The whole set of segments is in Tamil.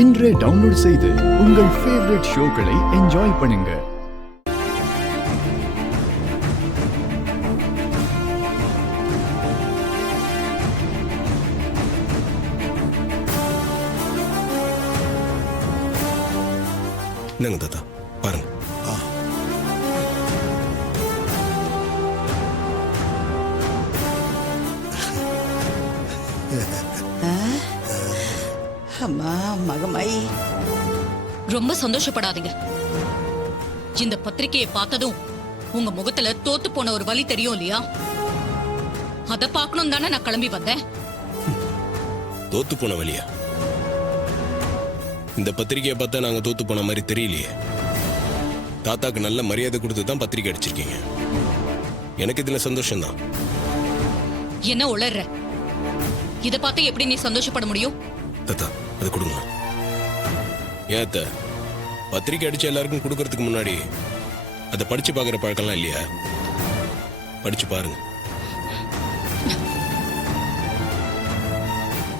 இன்றே டவுன்லோட் செய்து உங்கள் ஃபேவரட் ஷோக்களை என்ஜாய் பண்ணுங்க. என்னங்க தாத்தா பாருங்க. அம்மா மகமாயி, ரொம்ப சந்தோஷப்படாதீங்க. இந்த பத்திரிகையை பார்த்ததும் உங்க முகத்துல தோத்து போன ஒரு வலி தெரியும் இல்லையா? அத பாக்கணும் தானே நான் கிளம்பி வந்தேன். தோத்து போன வழியா? இந்த பத்திரிகையை பார்த்தா நாங்க தோத்து போன மாதிரி தெரியலையே. தாத்தாக்கு நல்ல மரியாதை கொடுத்து தான் பத்திரிகை அடிச்சிருக்கீங்க. எனக்கு இதுல சந்தோஷம்தான். என்ன உளர்ற? இத பார்த்து எப்படி நீ சந்தோஷப்பட முடியும்? தாத்தா அது கொடுங்க. ஏன் அத்த, பத்திரிக்கை அடிச்சு எல்லாருக்கும் கொடுக்கறதுக்கு முன்னாடி அதை படிச்சு பார்க்குற பழக்கம்லாம் இல்லையா? படிச்சு பாருங்க.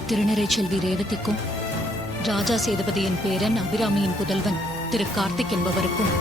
திருநறை செல்வி ரேவதிக்கும் ராஜா சேதுபதியின் பேரன் அபிராமியின் புதல்வன் திரு கார்த்திக் என்பவருக்கும்